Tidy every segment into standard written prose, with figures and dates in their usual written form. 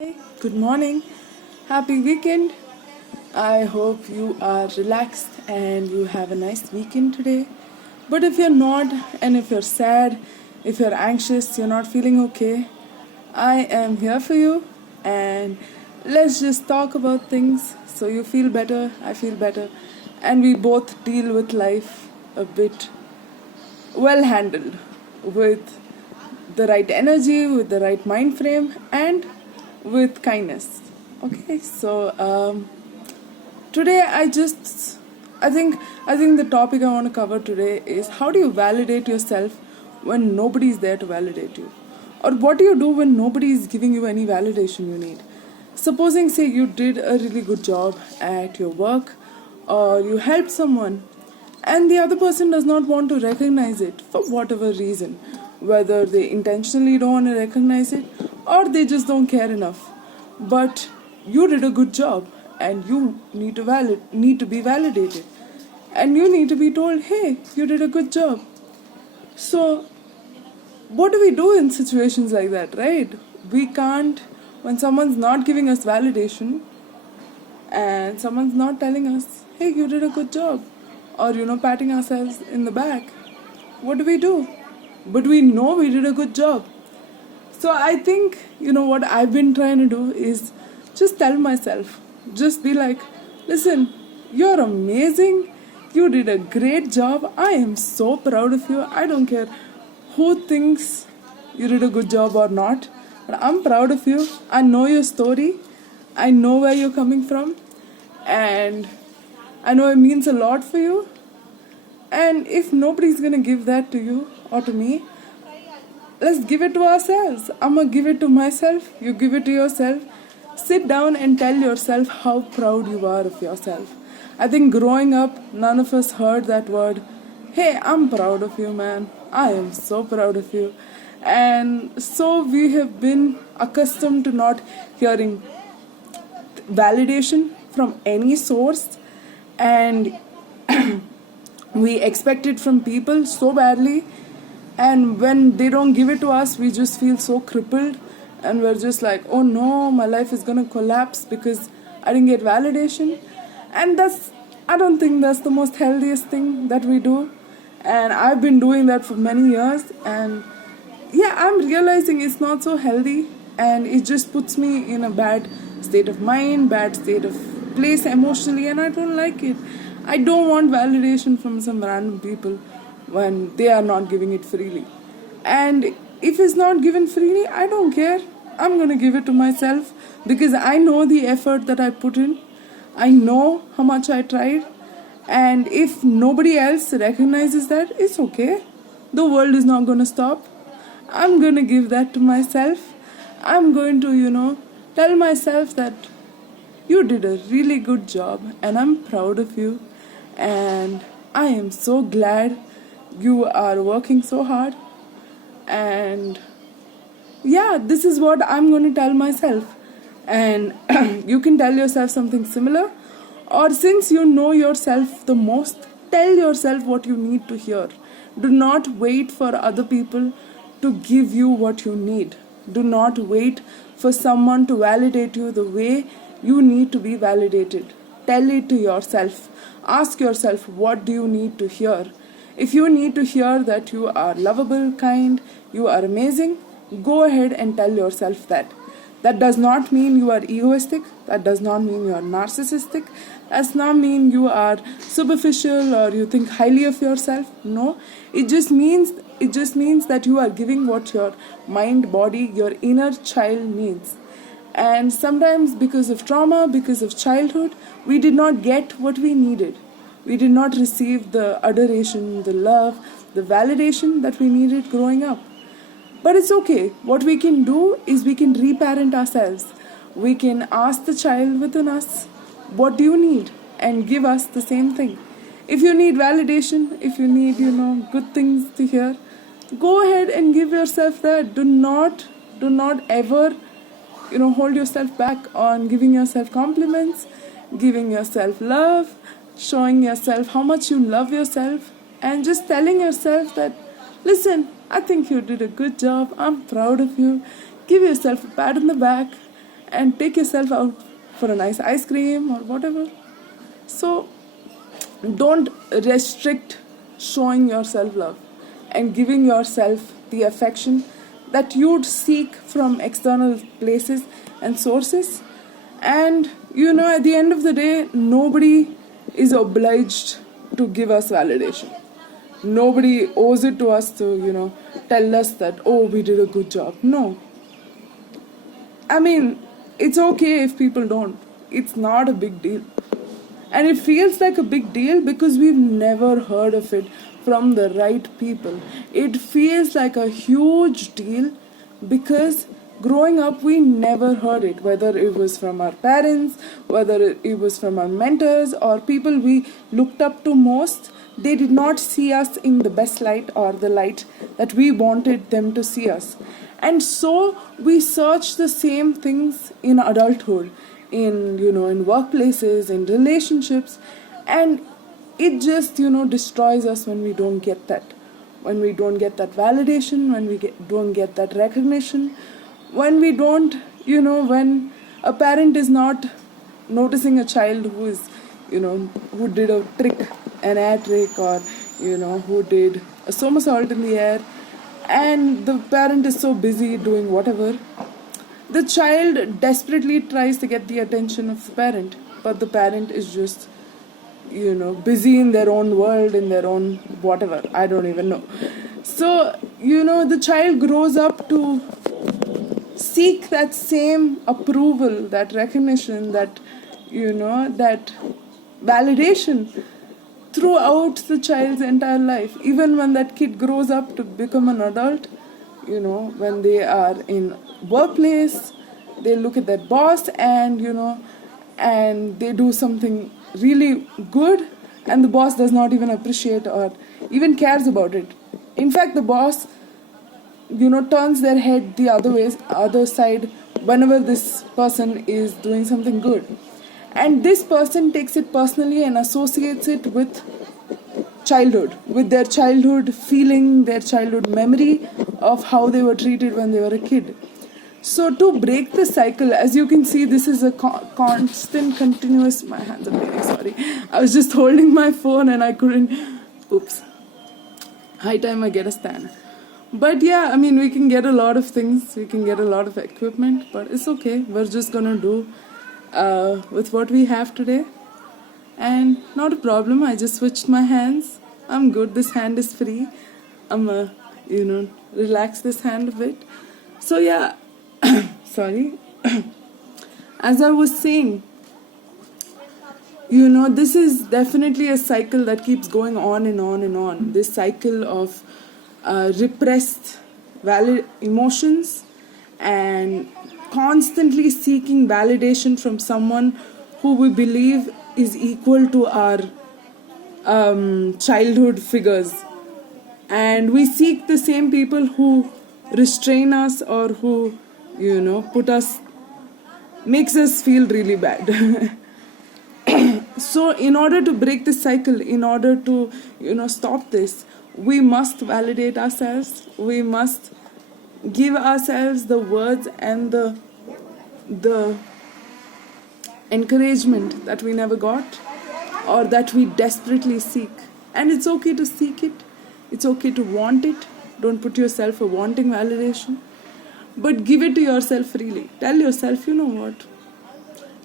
Hey, good morning. Happy weekend. I hope you are relaxed and you have a nice weekend today. But if you're not, and if you're sad, if you're anxious, you're not feeling okay, I am here for you. And let's just talk about things so you feel better, I feel better, and we both deal with life a bit well handled with the right energy, with the right mind frame, and with kindness. Okay, so today I think the topic I want to cover today is how do you validate yourself when nobody is there to validate you, or what do you do when nobody is giving you any validation you need. Supposing, say, you did a really good job at your work, or you helped someone and the other person does not want to recognize it for whatever reason, whether they intentionally don't want to recognize it or they just don't care enough. But you did a good job and you need to be validated, and you need to be told, hey, you did a good job. So what do we do in situations like that, right? We can't, when someone's not giving us validation and someone's not telling us, hey, you did a good job, or patting ourselves in the back, what do we do? But we know we did a good job. So I think, what I've been trying to do is just tell myself, just be like, listen, you're amazing, you did a great job, I am so proud of you. I don't care who thinks you did a good job or not, but I'm proud of you. I know your story, I know where you're coming from, and I know it means a lot for you. And if nobody's gonna give that to you or to me, let's give it to ourselves. I'm gonna give it to myself, you give it to yourself. Sit down and tell yourself how proud you are of yourself. I think growing up, none of us heard that word. Hey, I'm proud of you, man. I am so proud of you. And so we have been accustomed to not hearing validation from any source, and we expect it from people so badly, and when they don't give it to us we just feel so crippled, and we're just like, oh no, my life is gonna collapse because I didn't get validation. And I don't think that's the most healthiest thing that we do, and I've been doing that for many years, and yeah, I'm realizing it's not so healthy, and it just puts me in a bad state of mind, bad state of place emotionally, and I don't like it. I don't want validation from some random people when they are not giving it freely. And if it's not given freely, I don't care. I'm going to give it to myself because I know the effort that I put in. I know how much I tried. And if nobody else recognizes that, it's okay. The world is not going to stop. I'm going to give that to myself. I'm going to, tell myself that you did a really good job and I'm proud of you. And I am so glad you are working so hard. And yeah, this is what I'm going to tell myself. And you can tell yourself something similar. Or since you know yourself the most, tell yourself what you need to hear. Do not wait for other people to give you what you need. Do not wait for someone to validate you the way you need to be validated. Tell it to yourself. Ask yourself, what do you need to hear? If you need to hear that you are lovable, kind, you are amazing, go ahead and tell yourself that. That does not mean you are egoistic. That does not mean you are narcissistic. That does not mean you are superficial or you think highly of yourself. No, it just means that you are giving what your mind, body, your inner child needs. And sometimes because of trauma, because of childhood, we did not get what we needed. We did not receive the adoration, the love, the validation that we needed growing up. But it's okay. What we can do is we can reparent ourselves. We can ask the child within us, what do you need? And give us the same thing. If you need validation, if you need, good things to hear, go ahead and give yourself that. Do not ever, hold yourself back on giving yourself compliments, giving yourself love, showing yourself how much you love yourself, and just telling yourself that, listen, I think you did a good job. I'm proud of you. Give yourself a pat on the back and take yourself out for a nice ice cream or whatever. So don't restrict showing your self love and giving yourself the affection that you'd seek from external places and sources. And at the end of the day, nobody is obliged to give us validation. Nobody owes it to us to, tell us that, oh, we did a good job. No. I mean, it's okay if people don't. It's not a big deal. And it feels like a big deal because we've never heard of it from the right people. It feels like a huge deal because growing up we never heard it, whether it was from our parents, whether it was from our mentors or people we looked up to most. They did not see us in the best light or the light that we wanted them to see us. And so we search the same things in adulthood, in workplaces, in relationships, and it just destroys us when we don't get that, when we don't get that validation, when we don't get that recognition, when we don't when a parent is not noticing a child who is who did a trick, an air trick, or who did a somersault in the air, and the parent is so busy doing whatever. The child desperately tries to get the attention of the parent, but the parent is just, busy in their own world, in their own whatever. I don't even know. So, the child grows up to seek that same approval, that recognition, that, that validation throughout the child's entire life. Even when that kid grows up to become an adult, when they are in workplace, they look at their boss and and they do something really good, and the boss does not even appreciate or even cares about it. In fact, the boss turns their head the other side whenever this person is doing something good, and this person takes it personally and associates it with childhood, with their childhood feeling, their childhood memory of how they were treated when they were a kid. So to break the cycle, as you can see, this is a constant, continuous. My hands are very sorry. I was just holding my phone and I couldn't. Oops. High time I get a stand. But yeah, I mean, we can get a lot of things. We can get a lot of equipment, but it's okay. We're just gonna do with what we have today. And not a problem. I just switched my hands. I'm good. This hand is free. I'm relax this hand a bit. So yeah, sorry. As I was saying, this is definitely a cycle that keeps going on and on and on. This cycle of repressed valid emotions and constantly seeking validation from someone who we believe is equal to our childhood figures. And we seek the same people who restrain us or who, makes us feel really bad. So in order to break this cycle, in order to, stop this, we must validate ourselves. We must give ourselves the words and the encouragement that we never got or that we desperately seek. And it's okay to seek it. It's okay to want it. Don't put yourself a wanting validation. But give it to yourself freely. Tell yourself, you know what?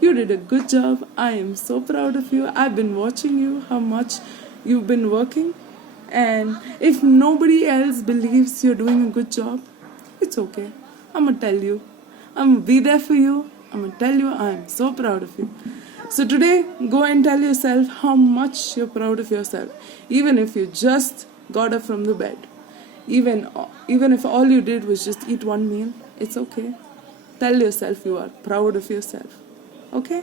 You did a good job. I am so proud of you. I've been watching you, how much you've been working. And if nobody else believes you're doing a good job, it's okay. I'm going to tell you. I'm going to be there for you. I'm going to tell you I'm so proud of you. So today, go and tell yourself how much you're proud of yourself. Even if you just got up from the bed. Even if all you did was just eat one meal, it's okay. Tell yourself you are proud of yourself. Okay?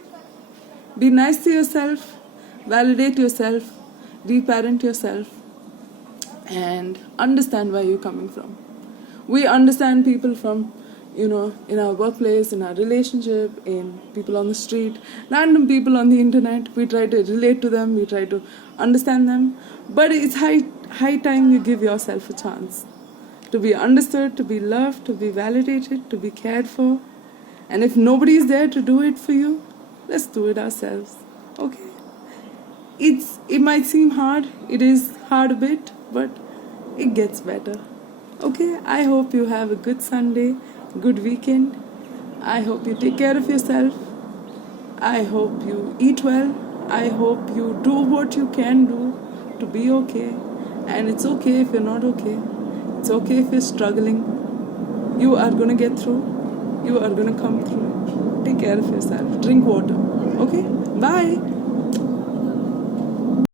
Be nice to yourself. Validate yourself. Reparent yourself. And understand where you're coming from. We understand people from, in our workplace, in our relationship, in people on the street, random people on the internet. We try to relate to them. We try to understand them. But it's high time you give yourself a chance to be understood, to be loved, to be validated, to be cared for. And if nobody is there to do it for you, let's do it ourselves. Okay? It might seem hard. It is hard a bit, but it gets better. Okay? I hope you have a good Sunday, good weekend. I hope you take care of yourself. I hope you eat well. I hope you do what you can do to be okay. And it's okay if you're not okay. It's okay if you're struggling. You are gonna get through. You are gonna come through. Take care of yourself. Drink water. Okay? Bye.